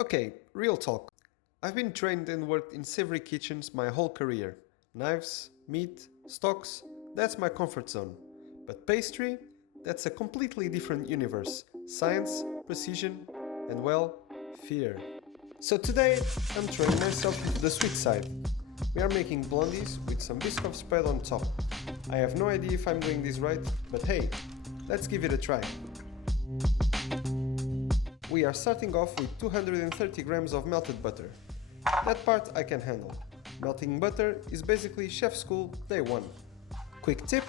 Okay, real talk. I've been trained and worked in savory kitchens my whole career. Knives, meat, stocks, that's my comfort zone. But pastry, that's a completely different universe. Science, precision, and well, fear. So today, I'm throwing myself into the sweet side. We are making blondies with some Biscoff spread on top. I have no idea if I'm doing this right, but hey, let's give it a try. We are starting off with 230 grams of melted butter. That part I can handle. Melting butter is basically chef school day one. Quick tip,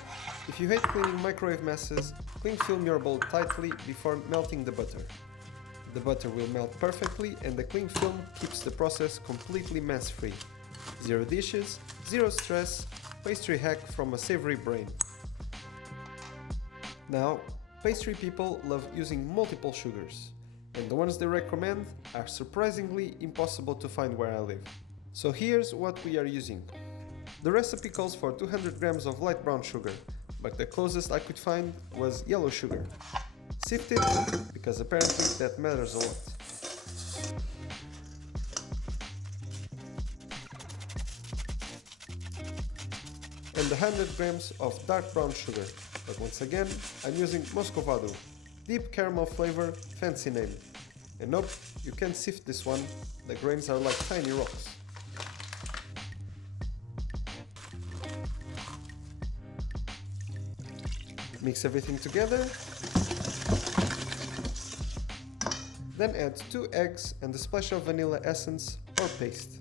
if you hate cleaning microwave messes, cling film your bowl tightly before melting the butter. The butter will melt perfectly and the cling film keeps the process completely mess-free. Zero dishes, zero stress, pastry hack from a savory brain. Now, pastry people love using multiple sugars, and the ones they recommend are surprisingly impossible to find where I live. So here's what we are using. The recipe calls for 200 grams of light brown sugar, but the closest I could find was yellow sugar. Sift it, because apparently that matters a lot. And 100 grams of dark brown sugar, but once again, I'm using Muscovado. Deep caramel flavor, fancy name. And nope, you can't sift this one, the grains are like tiny rocks. Mix everything together. Then add 2 eggs and a splash of vanilla essence or paste.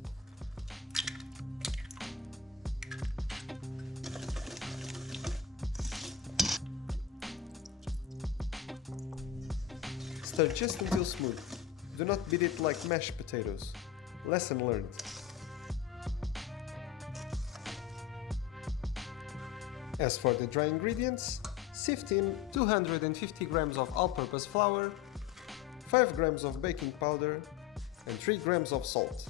Stir just until smooth. Do not beat it like mashed potatoes. Lesson learned. As for the dry ingredients, sift in 250 grams of all-purpose flour, 5 grams of baking powder, and 3 grams of salt.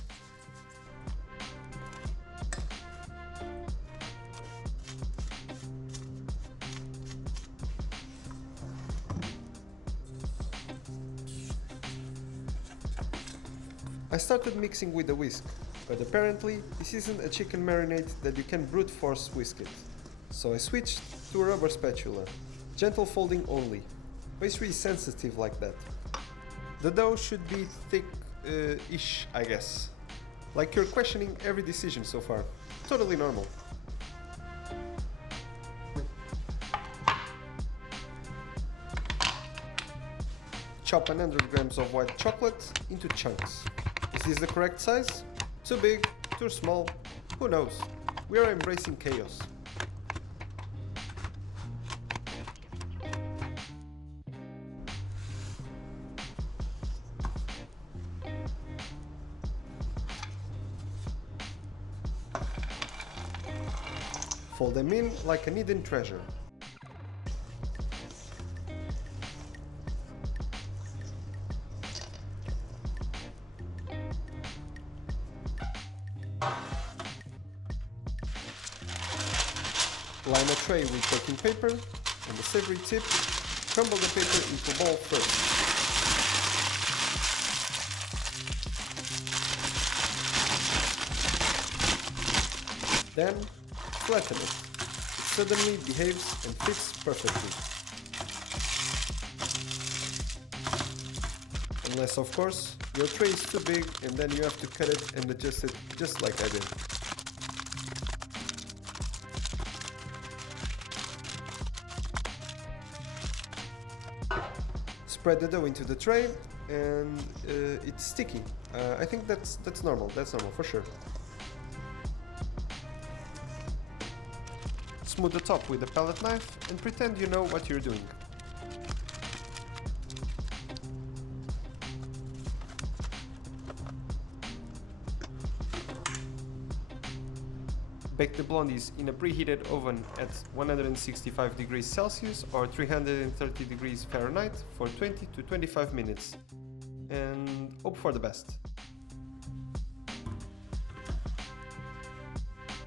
I started mixing with a whisk, but apparently this isn't a chicken marinade that you can brute force whisk it. So I switched to a rubber spatula, gentle folding only. Pastry is sensitive like that. The dough should be thick-ish, I guess. Like you're questioning every decision so far. Totally normal. Chop 100 grams of white chocolate into chunks. Is this the correct size? Too big? Too small? Who knows? We are embracing chaos. Fold them in like an hidden treasure. Line a tray with baking paper, and the savory tip, crumble the paper into a ball first. Then, flatten it. It suddenly behaves and fits perfectly. Unless, of course, your tray is too big and then you have to cut it and adjust it just like I did. Spread the dough into the tray and it's sticky. I think that's normal for sure. Smooth the top with a palette knife and pretend you know what you're doing. Bake the blondies in a preheated oven at 165 degrees Celsius or 330 degrees Fahrenheit for 20 to 25 minutes. And hope for the best.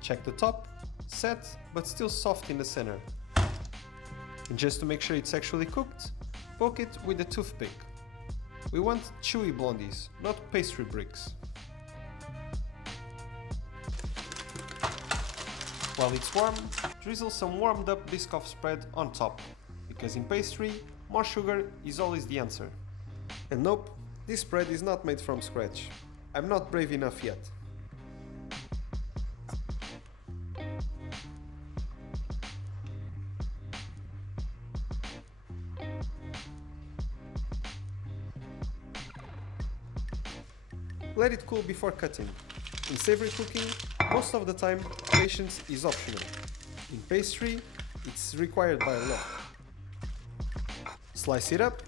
Check the top. Set, but still soft in the center. And just to make sure it's actually cooked, poke it with a toothpick. We want chewy blondies, not pastry bricks. While it's warm, drizzle some warmed up Biscoff spread on top, because in pastry, more sugar is always the answer. And nope, this spread is not made from scratch. I'm not brave enough yet. Let it cool before cutting. In savory cooking, most of the time, patience is optional. In pastry, it's required by law. Slice it up.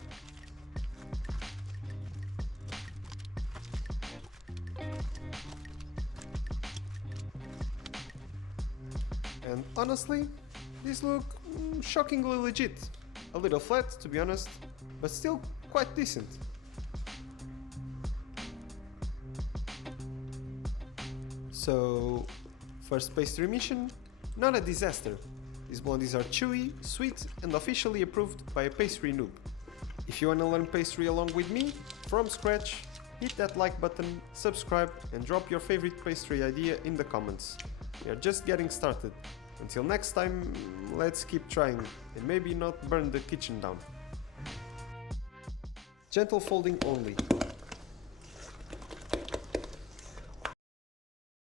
And honestly, these look shockingly legit. A little flat, to be honest, but still quite decent. So, first pastry mission, not a disaster. These blondies are chewy, sweet, and officially approved by a pastry noob. If you wanna learn pastry along with me, from scratch, hit that like button, subscribe, and drop your favorite pastry idea in the comments. We are just getting started. Until next time, let's keep trying, and maybe not burn the kitchen down. Gentle folding only.